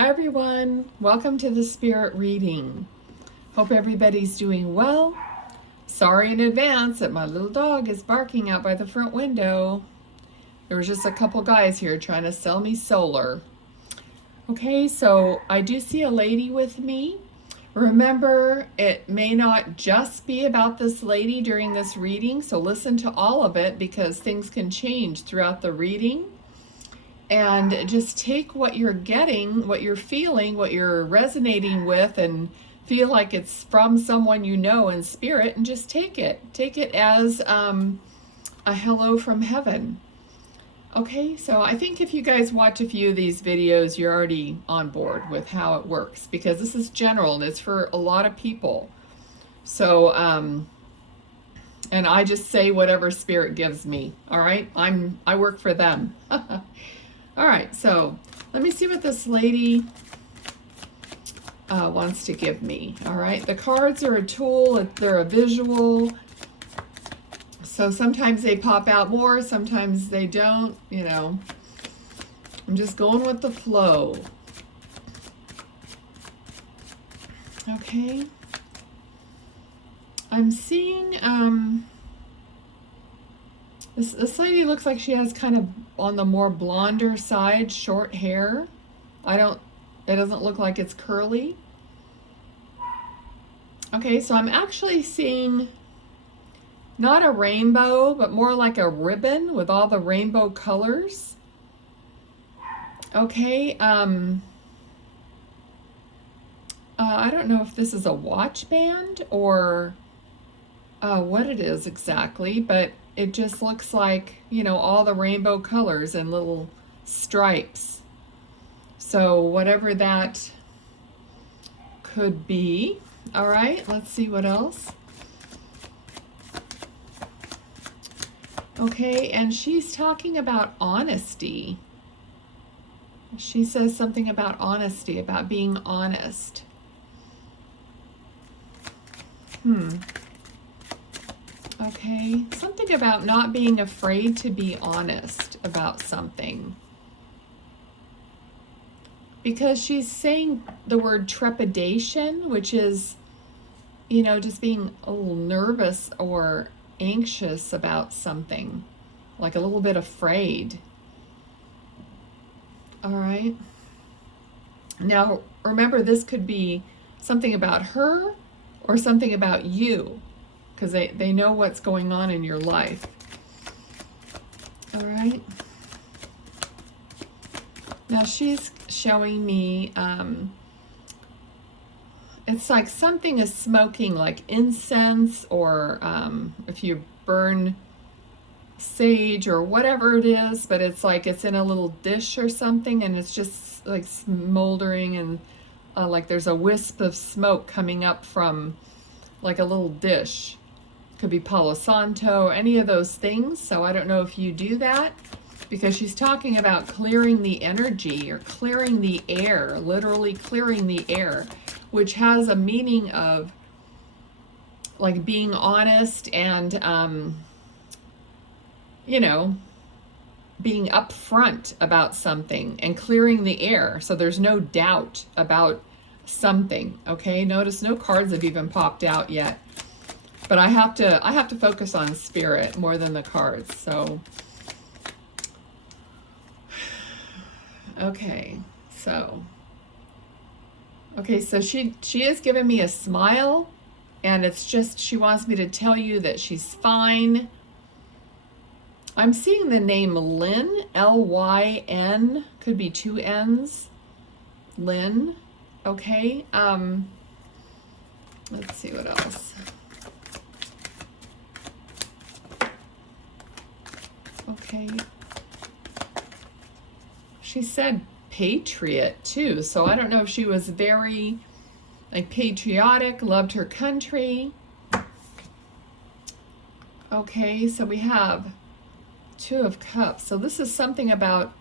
Hi everyone, welcome to the Spirit reading. Hope everybody's doing well. Sorry in advance that my little dog is barking out by the front window. There was just a couple guys here trying to sell me solar. Okay, so I do see a lady with me. Remember, it may not just be about this lady during this reading, so listen to all of it because things can change throughout the reading. And just take what you're getting, what you're feeling, what you're resonating with, and feel like it's from someone you know in spirit, and just take it. Take it as a hello from heaven. Okay, so I think if you guys watch a few of these videos, you're already on board with how it works, because this is general and it's for a lot of people. So, and I just say whatever spirit gives me. All right, I work for them. All right, so let me see what this lady wants to give me. All right, the cards are a tool, they're a visual. So sometimes they pop out more, sometimes they don't, you know. I'm just going with the flow. Okay. I'm seeing, this lady looks like she has kind of on the more blonder side, short hair. It doesn't look like it's curly. Okay, so I'm actually seeing not a rainbow, but more like a ribbon with all the rainbow colors. Okay, I don't know if this is a watch band or what it is exactly, but it just looks like, you know, all the rainbow colors and little stripes. So whatever that could be. All right, let's see what else. Okay, and she's talking about honesty. She says something about honesty, about being honest. Okay, something about not being afraid to be honest about something. Because she's saying the word trepidation, which is, you know, just being a little nervous or anxious about something, like a little bit afraid. All right. Now, remember, this could be something about her or something about you, because they know what's going on in your life. All right. Now she's showing me, it's like something is smoking, like incense, or if you burn sage or whatever it is, but it's like it's in a little dish or something, and it's just like smoldering, and like there's a wisp of smoke coming up from like a little dish. Could be Palo Santo, any of those things. So I don't know if you do that, because she's talking about clearing the energy or clearing the air, literally clearing the air, which has a meaning of like being honest and, you know, being upfront about something and clearing the air so there's no doubt about something. Okay, notice no cards have even popped out yet. But I have to focus on spirit more than the cards. So okay, so she has given me a smile, and it's just she wants me to tell you that she's fine. I'm seeing the name Lynn, L-Y-N, could be two N's. Lynn. Okay. Let's see what else. Okay. She said patriot too, so I don't know if she was very like patriotic, loved her country. Okay, so we have Two of Cups. So this is something about,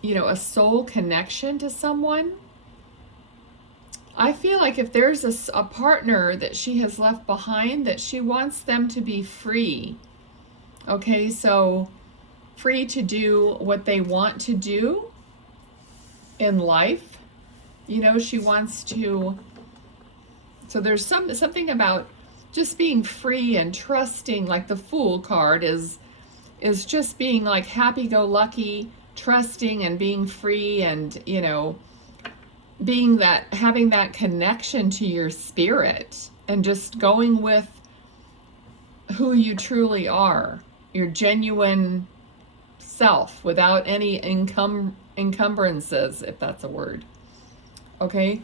you know, a soul connection to someone. I feel like if there's a partner that she has left behind, that she wants them to be free. Okay, so free to do what they want to do in life, You know, she wants to, so there's something about just being free and trusting, like the Fool card is just being like happy-go-lucky, trusting and being free, and, you know, being that, having that connection to your spirit and just going with who you truly are, your genuine self, without any encumbrances, if that's a word. Okay?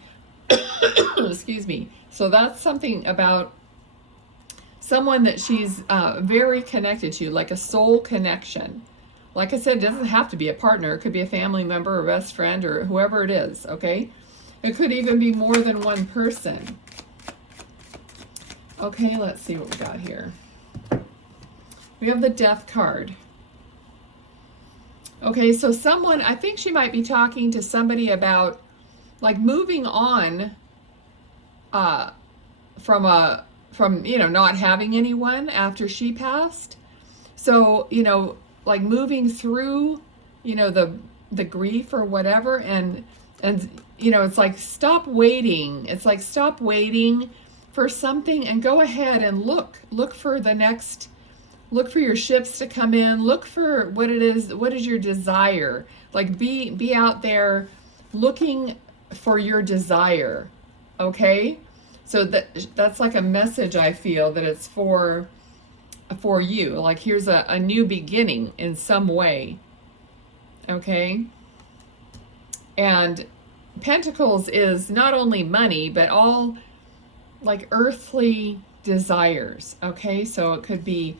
Excuse me. So that's something about someone that she's very connected to, like a soul connection. Like I said, it doesn't have to be a partner. It could be a family member or best friend or whoever it is, okay? It could even be more than one person. Okay, let's see what we got here. We have the Death card. Okay, so someone, I think she might be talking to somebody about like moving on from you know, not having anyone after she passed. So, you know, like moving through, you know, the grief or whatever, and you know, it's like stop waiting. It's like stop waiting for something and go ahead and look for the next, look for your ships to come in, look for what it is, what is your desire. Like be out there looking for your desire. Okay? So that's like a message, I feel, that it's for you. Like here's a new beginning in some way. Okay? And Pentacles is not only money, but all like earthly desires. Okay? So it could be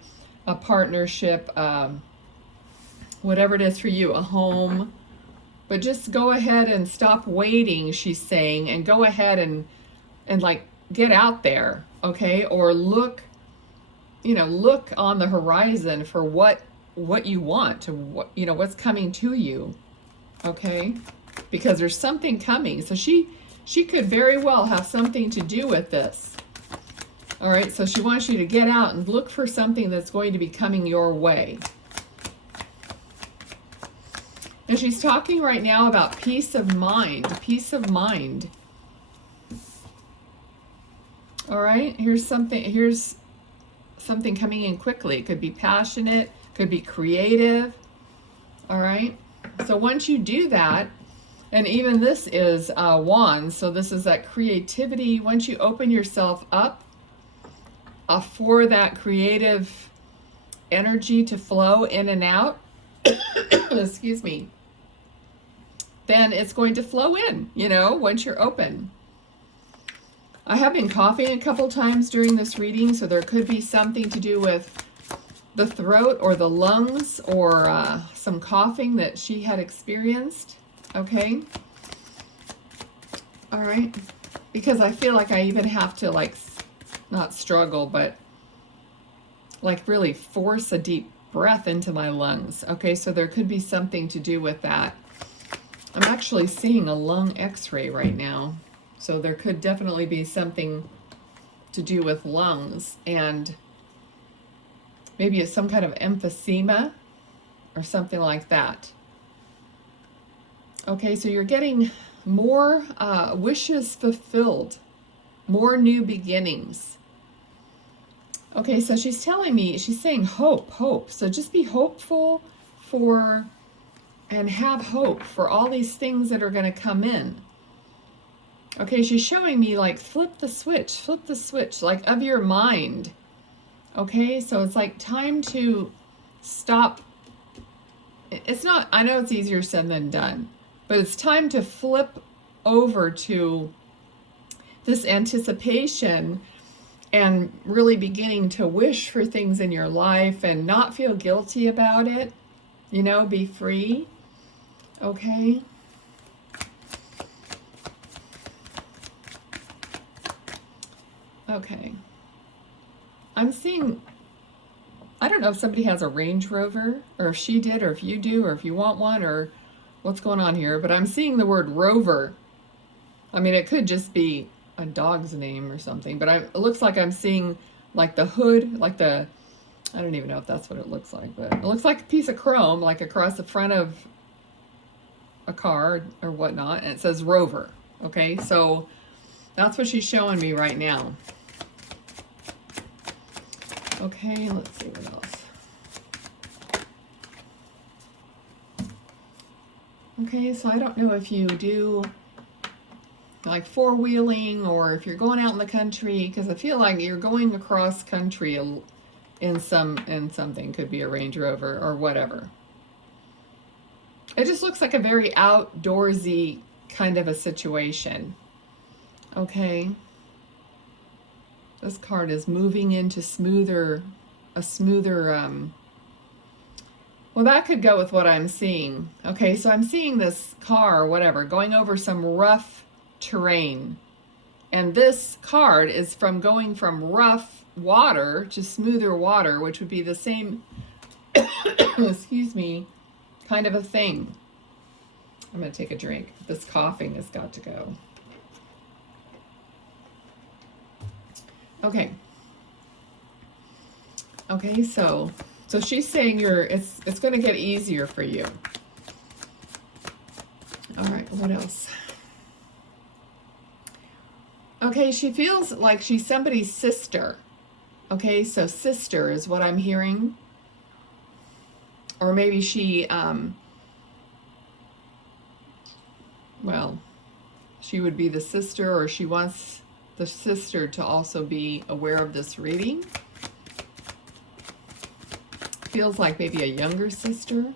a partnership, whatever it is for you, a home. But just go ahead and stop waiting, she's saying, and go ahead and like get out there, okay? Or look, you know, look on the horizon for what you want, to what, you know, what's coming to you, okay? Because there's something coming. So she could very well have something to do with this. All right, so she wants you to get out and look for something that's going to be coming your way. And she's talking right now about peace of mind, peace of mind. All right, here's something coming in quickly. It could be passionate, could be creative. All right, so once you do that, and even this is wands, so this is that creativity. Once you open yourself up for that creative energy to flow in and out, excuse me, then it's going to flow in, you know, once you're open. I have been coughing a couple times during this reading, so there could be something to do with the throat or the lungs, or some coughing that she had experienced. Okay? All right? Because I feel like I even have to, like, not struggle, but like really force a deep breath into my lungs. Okay, so there could be something to do with that. I'm actually seeing a lung x-ray right now. So there could definitely be something to do with lungs, and maybe it's some kind of emphysema or something like that. Okay, so you're getting more wishes fulfilled, more new beginnings. Okay, so she's telling me, she's saying hope. So just be hopeful for, and have hope for all these things that are going to come in. Okay, she's showing me like flip the switch, like of your mind. Okay, so it's like time to stop. It's not, I know it's easier said than done, but it's time to flip over to this anticipation and really beginning to wish for things in your life and not feel guilty about it. You know, be free. Okay. Okay. I'm seeing, I don't know if somebody has a Range Rover, or if she did, or if you do, or if you want one, or what's going on here, but I'm seeing the word Rover. I mean, it could just be a dog's name or something, but it looks like I'm seeing like the hood, like the, I don't even know if that's what it looks like, but it looks like a piece of chrome, like across the front of a car or whatnot, and it says Rover. Okay, so that's what she's showing me right now. Okay, let's see what else. Okay, so I don't know if you do like four-wheeling or if you're going out in the country, because I feel like you're going across country in something. Could be a Range Rover or whatever. It just looks like a very outdoorsy kind of a situation. Okay. This card is moving into a smoother, well, that could go with what I'm seeing. Okay, so I'm seeing this car or whatever going over some rough terrain. And this card is from going from rough water to smoother water, which would be the same, excuse me, kind of a thing. I'm going to take a drink. This coughing has got to go. Okay. Okay, so she's saying it's going to get easier for you. All right, what else? Okay, she feels like she's somebody's sister. Okay, so sister is what I'm hearing. Or maybe she, well, she would be the sister, or she wants the sister to also be aware of this reading. Feels like maybe a younger sister,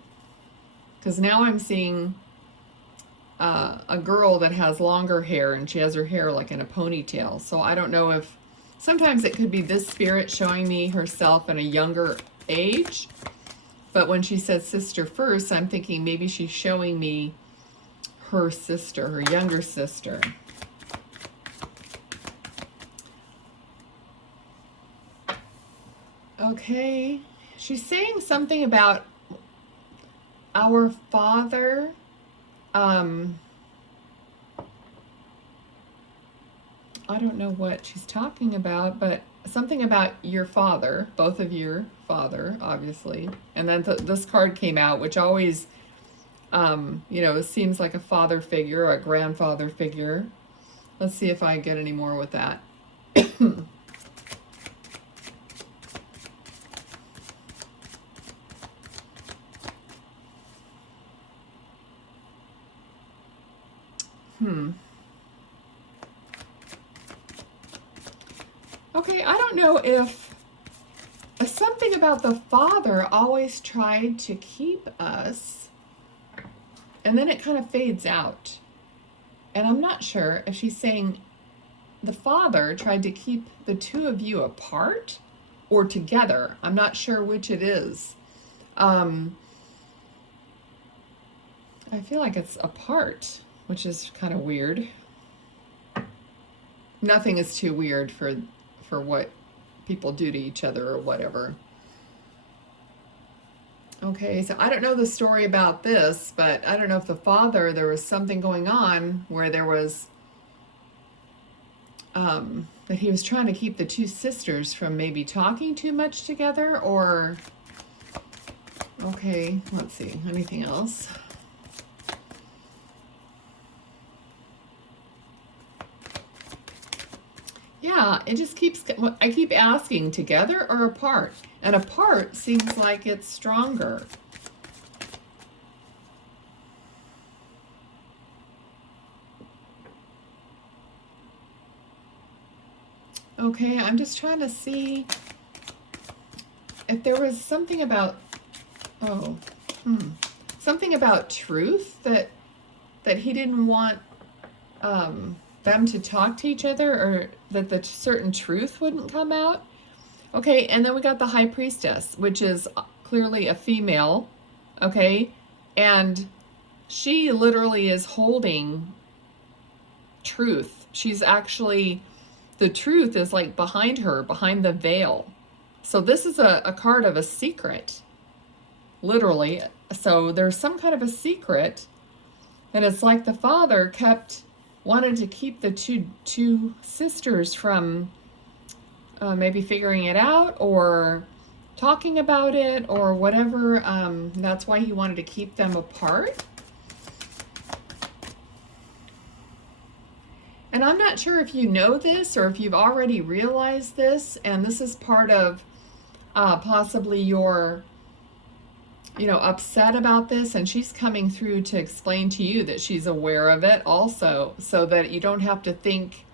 because now I'm seeing a girl that has longer hair, and she has her hair like in a ponytail. So I don't know if, sometimes it could be this spirit showing me herself in a younger age, but when she said sister first, I'm thinking maybe she's showing me her sister, her younger sister. Okay, she's saying something about our Father. I don't know what she's talking about, but something about your father, both of your father, obviously. And then this card came out, which always, you know, seems like a father figure, or a grandfather figure. Let's see if I get any more with that. Okay, I don't know if something about the Father always tried to keep us, and then it kind of fades out. And I'm not sure if she's saying the Father tried to keep the two of you apart or together. I'm not sure which it is. I feel like it's apart, which is kind of weird. Nothing is too weird for what people do to each other or whatever. Okay, so I don't know the story about this, but I don't know if the Father, there was something going on where there was, that he was trying to keep the two sisters from maybe talking too much together, or, okay, let's see, anything else? Yeah, it just keeps, I keep asking, together or apart? And apart seems like it's stronger. Okay, I'm just trying to see if there was something about, something about truth that he didn't want them to talk to each other, or that the certain truth wouldn't come out. Okay, and then we got the High Priestess, which is clearly a female, okay? And she literally is holding truth. She's actually, the truth is like behind her, behind the veil. So this is a card of a secret, literally. So there's some kind of a secret, and it's like the Father wanted to keep the two sisters from maybe figuring it out or talking about it or whatever. That's why he wanted to keep them apart. And I'm not sure if you know this or if you've already realized this, and this is part of possibly your, upset about this, and she's coming through to explain to you that she's aware of it also, so that you don't have to think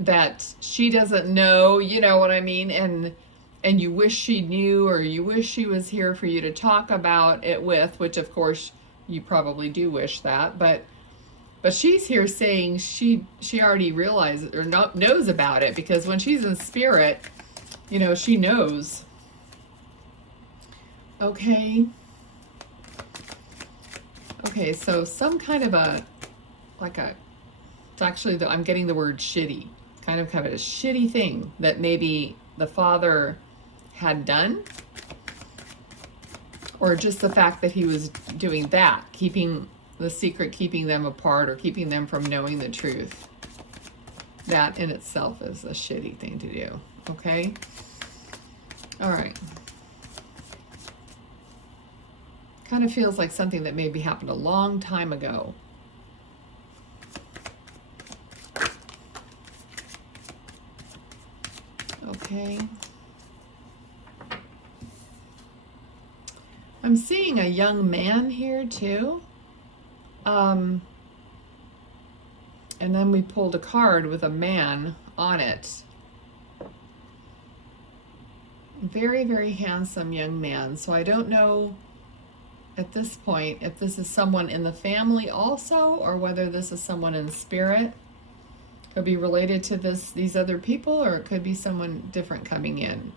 that she doesn't know, you know what I mean, and you wish she knew, or you wish she was here for you to talk about it with, which of course you probably do wish that, but she's here saying she already realizes or knows about it, because when she's in spirit, she knows. Okay, so some kind of it's actually, I'm getting the word shitty, kind of a shitty thing that maybe the father had done, or just the fact that he was doing that, keeping the secret, keeping them apart, or keeping them from knowing the truth. That in itself is a shitty thing to do. Okay? All right. Kind of feels like something that maybe happened a long time ago. Okay. I'm seeing a young man here too. And then we pulled a card with a man on it. Very, very handsome young man. So I don't know at this point if this is someone in the family also, or whether this is someone in spirit. Could be related to these other people, or it could be someone different coming in.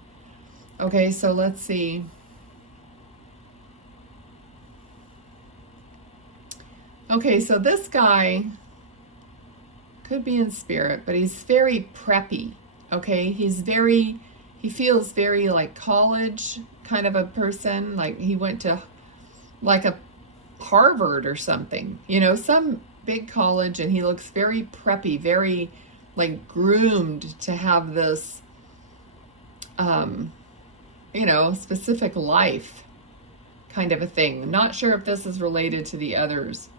Okay, so let's see. Okay, so this guy could be in spirit, but he's very preppy. Okay, he feels very like college kind of a person, like he went to like a Harvard or something, some big college, and he looks very preppy, very like groomed to have this specific life kind of a thing. Not sure if this is related to the others,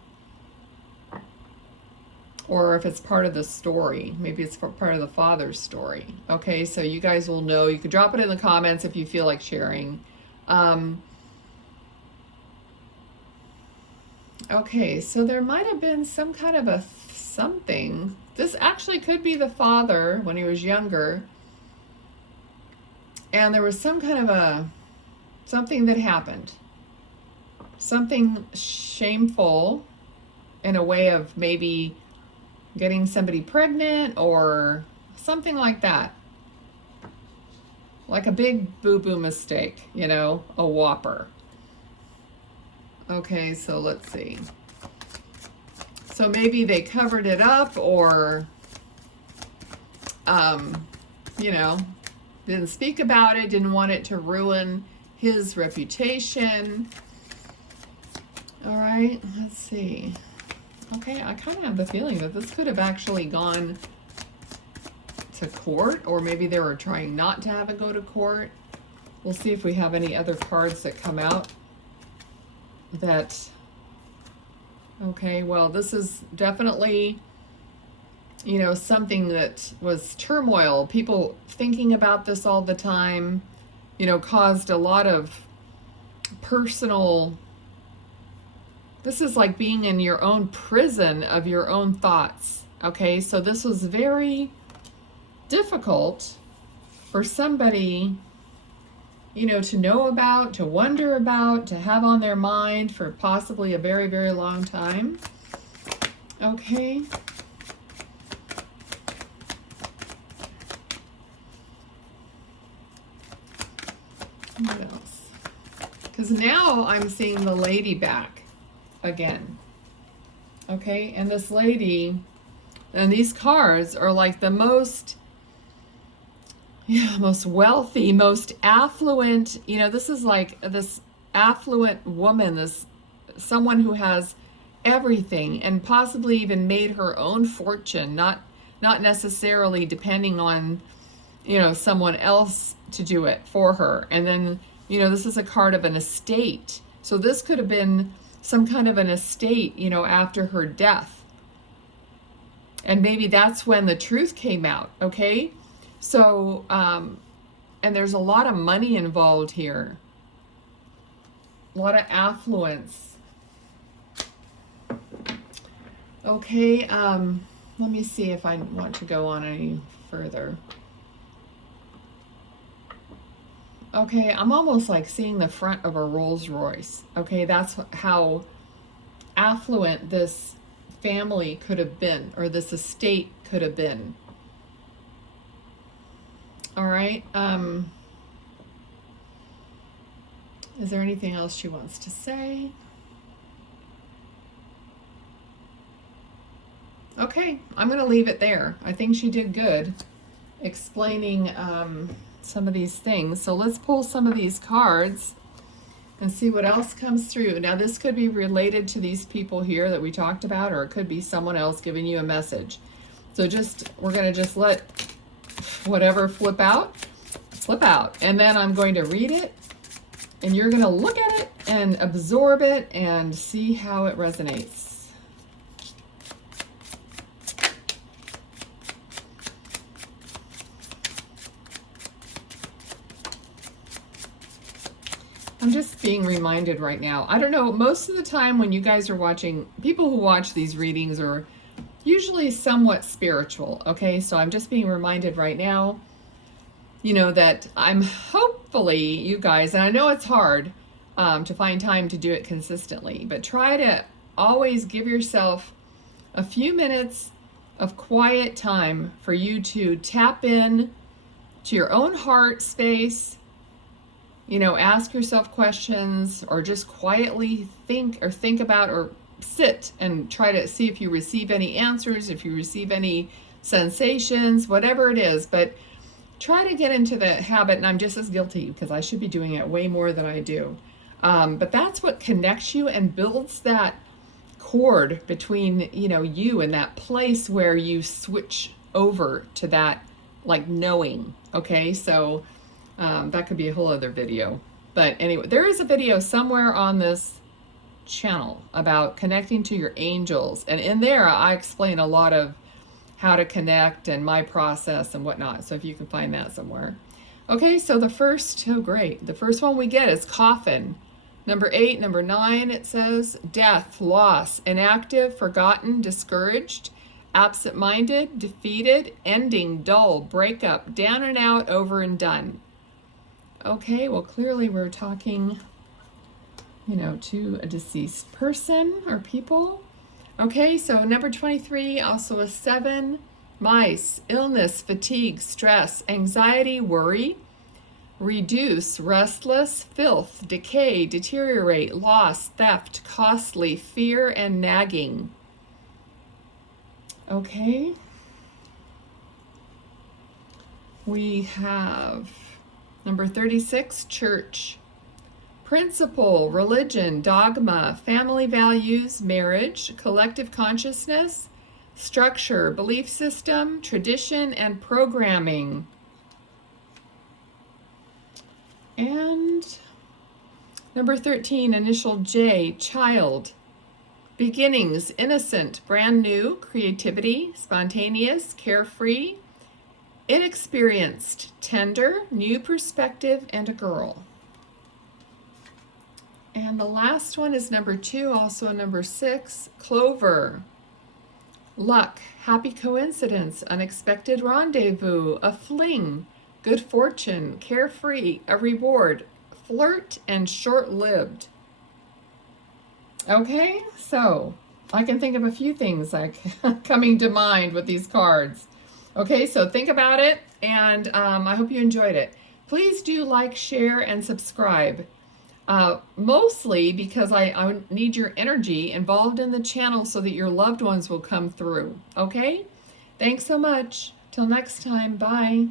or if it's part of the story. Maybe it's part of the father's story. Okay, so you guys will know. You can drop it in the comments if you feel like sharing. Okay, so there might have been some kind of something. This actually could be the father when he was younger. And there was some kind of something that happened. Something shameful in a way of maybe getting somebody pregnant or something like that. Like a big boo-boo mistake, a whopper. Okay, so let's see. So maybe they covered it up, or, didn't speak about it, didn't want it to ruin his reputation. All right, let's see. Okay, I kind of have the feeling that this could have actually gone to court, or maybe they were trying not to have it go to court. We'll see if we have any other cards that come out. Okay, well, this is definitely, something that was turmoil. People thinking about this all the time, caused a lot of personal. This is like being in your own prison of your own thoughts. Okay, so this was very difficult for somebody, to know about, to wonder about, to have on their mind for possibly a very, very long time. Okay. What else? Because now I'm seeing the lady back again. Okay, and this lady, and these cards are like the most wealthy, most affluent, this is like this affluent woman, someone who has everything and possibly even made her own fortune, not necessarily depending on, someone else to do it for her. And then, this is a card of an estate. So this could have been some kind of an estate, after her death. And maybe that's when the truth came out, okay? So, and there's a lot of money involved here. A lot of affluence. Okay, let me see if I want to go on any further. Okay, I'm almost like seeing the front of a Rolls Royce. Okay, that's how affluent this family could have been, or this estate could have been. All right. Is there anything else she wants to say? Okay, I'm going to leave it there. I think she did good explaining some of these things. So let's pull some of these cards and see what else comes through. Now, this could be related to these people here that we talked about, or it could be someone else giving you a message. So we're going to just let whatever flip out. And then I'm going to read it, and you're going to look at it and absorb it and see how it resonates. I'm just being reminded right now. I don't know, most of the time when you guys are watching, people who watch these readings are usually somewhat spiritual, okay? So I'm just being reminded right now, you know, that I'm hopefully you guys, and I know it's hard to find time to do it consistently, but try to always give yourself a few minutes of quiet time for you to tap in to your own heart space. You know, ask yourself questions, or just quietly think about, or sit and try to see if you receive any answers, if you receive any sensations, whatever it is. But try to get into the habit, and I'm just as guilty because I should be doing it way more than I do. But that's what connects you and builds that cord between, you know, you and that place where you switch over to that, like, knowing, okay? So that could be a whole other video. But anyway, there is a video somewhere on this channel about connecting to your angels. And in there, I explain a lot of how to connect and my process and whatnot. So if you can find that somewhere. Okay, so the first one we get is coffin. Number 8, number 9, it says death, loss, inactive, forgotten, discouraged, absent-minded, defeated, ending, dull, breakup, down and out, over and done. Okay, well, clearly we're talking, you know, to a deceased person or people. Okay, so number 23, also a 7, mice, illness, fatigue, stress, anxiety, worry, reduce, restless, filth, decay, deteriorate, loss, theft, costly, fear, and nagging. Okay. We have number 36, church. Principle, religion, dogma, family values, marriage, collective consciousness, structure, belief system, tradition, and programming. And number 13, initial J, child. Beginnings, innocent, brand new, creativity, spontaneous, carefree, inexperienced, tender, new perspective, and a girl. And the last one is number 2, also a number 6, clover. Luck, happy coincidence, unexpected rendezvous, a fling, good fortune, carefree, a reward, flirt, and short-lived. Okay, so I can think of a few things like coming to mind with these cards. Okay, so think about it, and I hope you enjoyed it. Please do like, share, and subscribe. Mostly because I need your energy involved in the channel so that your loved ones will come through. Okay? Thanks so much. Till next time. Bye.